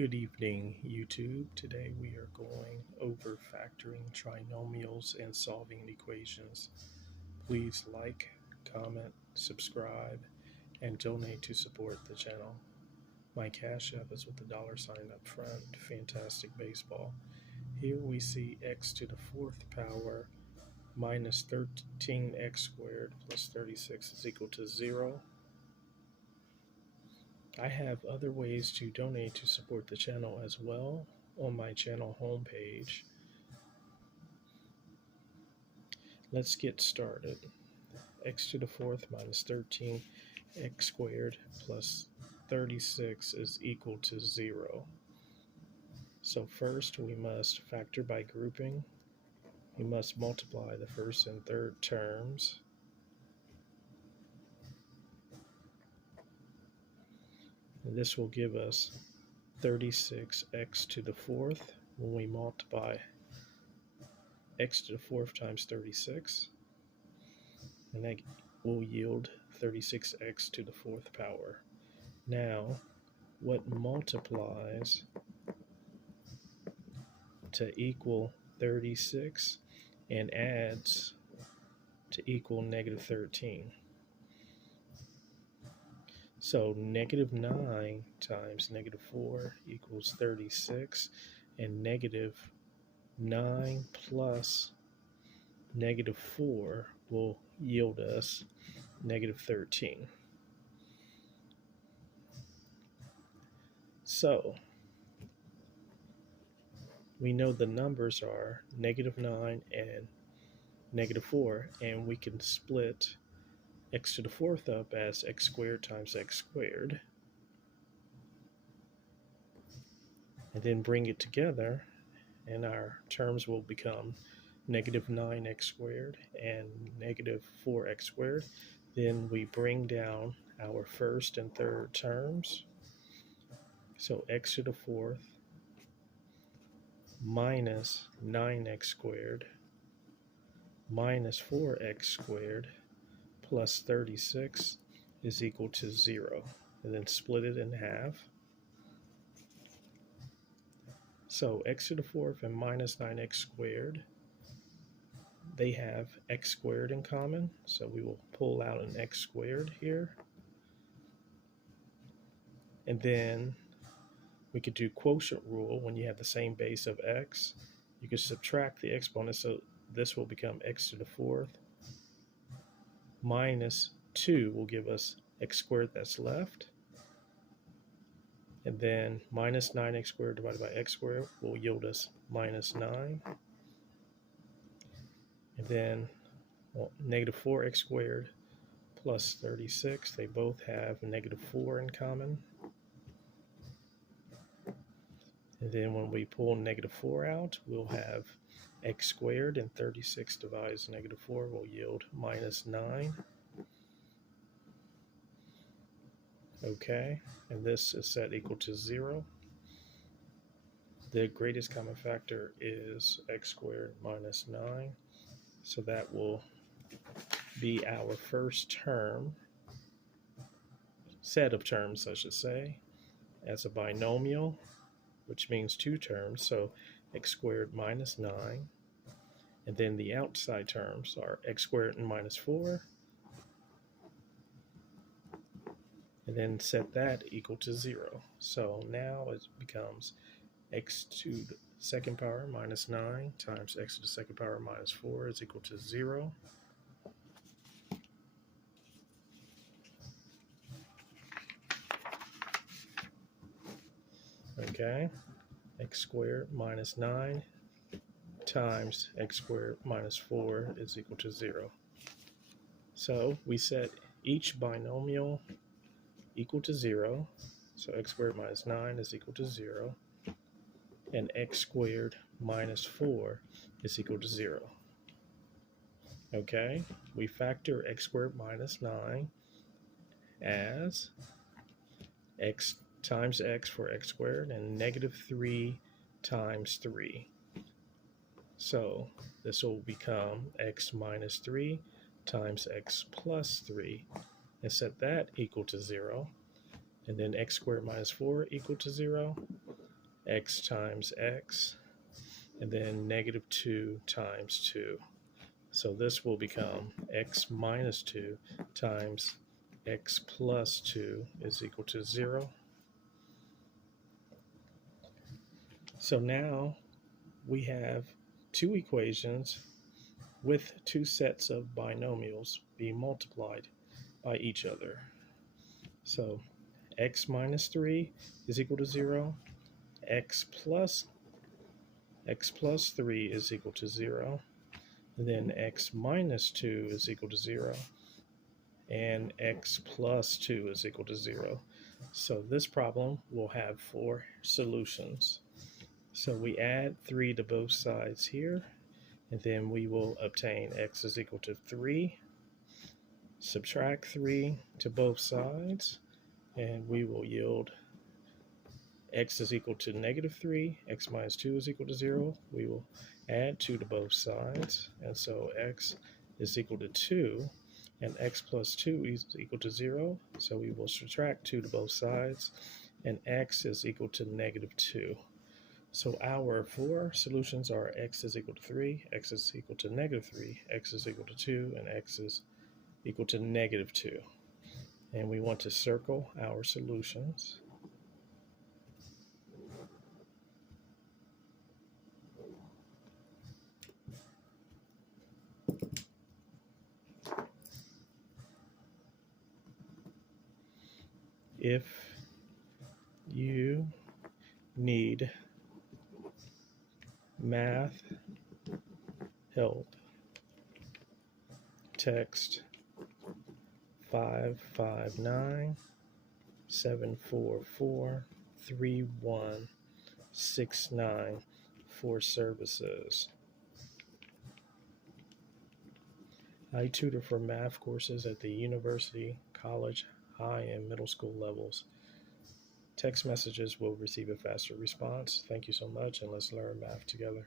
Good evening, YouTube. Today we are going over factoring trinomials and solving equations. Please like, comment, subscribe, and donate to support the channel. My Cash App is with the $ up front, Fantastic Baseball. Here we see x to the fourth power minus 13x squared plus 36 is equal to 0. I have other ways to donate to support the channel as well on my channel homepage. Let's get started. X to the fourth minus 13x squared plus 36 is equal to 0. So first we must factor by grouping. We must multiply the first and third terms. And this will give us 36x to the fourth when we multiply x to the fourth times 36, and that will yield 36x to the fourth power. Now, what multiplies to equal 36 and adds to equal negative 13? So negative 9 times negative 4 equals 36, and negative 9 plus negative 4 will yield us negative 13. So we know the numbers are negative 9 and negative 4, and we can split x to the fourth up as x squared times x squared, and then bring it together, and our terms will become negative 9x squared and negative 4x squared. Then we bring down our first and third terms. So x to the fourth minus 9x squared minus 4x squared plus 36 is equal to 0. And then split it in half. So x to the fourth and minus 9x squared, they have x squared in common, so we will pull out an x squared here. And then we could do quotient rule. When you have the same base of x, you could subtract the exponents, so this will become x to the fourth minus 2 will give us x squared that's left. And then minus 9x squared divided by x squared will yield us minus 9. And then negative 4x squared plus 36, they both have negative 4 in common. And then when we pull negative 4 out, we'll have x squared, and 36 divides negative 4 will yield minus 9. Okay, and this is set equal to 0. The greatest common factor is x squared minus 9. So that will be our first term, set of terms, I should say, as a binomial, which means two terms. So x squared minus 9. And then the outside terms are x squared and minus 4. And then set that equal to 0. So now it becomes x to the second power minus 9 times x to the second power minus 4 is equal to 0. Okay, x squared minus 9 times x squared minus 4 is equal to 0. So we set each binomial equal to 0. So x squared minus 9 is equal to 0. And x squared minus 4 is equal to 0. Okay, we factor x squared minus 9 as x times x for x squared and negative 3 times 3. So this will become x minus 3 times x plus 3, and set that equal to 0. And then x squared minus 4 equal to 0. x times x, and then negative 2 times 2. So this will become x minus 2 times x plus 2 is equal to 0. So now we have two equations with two sets of binomials being multiplied by each other. So x minus 3 is equal to 0, x plus 3 is equal to 0, and then x minus 2 is equal to 0, and x plus 2 is equal to 0. So this problem will have four solutions. So we add 3 to both sides here, and then we will obtain x is equal to 3, subtract 3 to both sides, and we will yield x is equal to negative 3, x minus 2 is equal to 0. We will add 2 to both sides, and so x is equal to 2, and x plus 2 is equal to 0. So we will subtract 2 to both sides, and x is equal to negative 2. So our four solutions are x is equal to 3, x is equal to negative 3, x is equal to 2, and x is equal to negative 2. And we want to circle our solutions. If you need math help, text 559-744-3169 for services. I tutor for math courses at the university, college, high, and middle school levels. Text messages will receive a faster response. Thank you so much, and let's learn math together.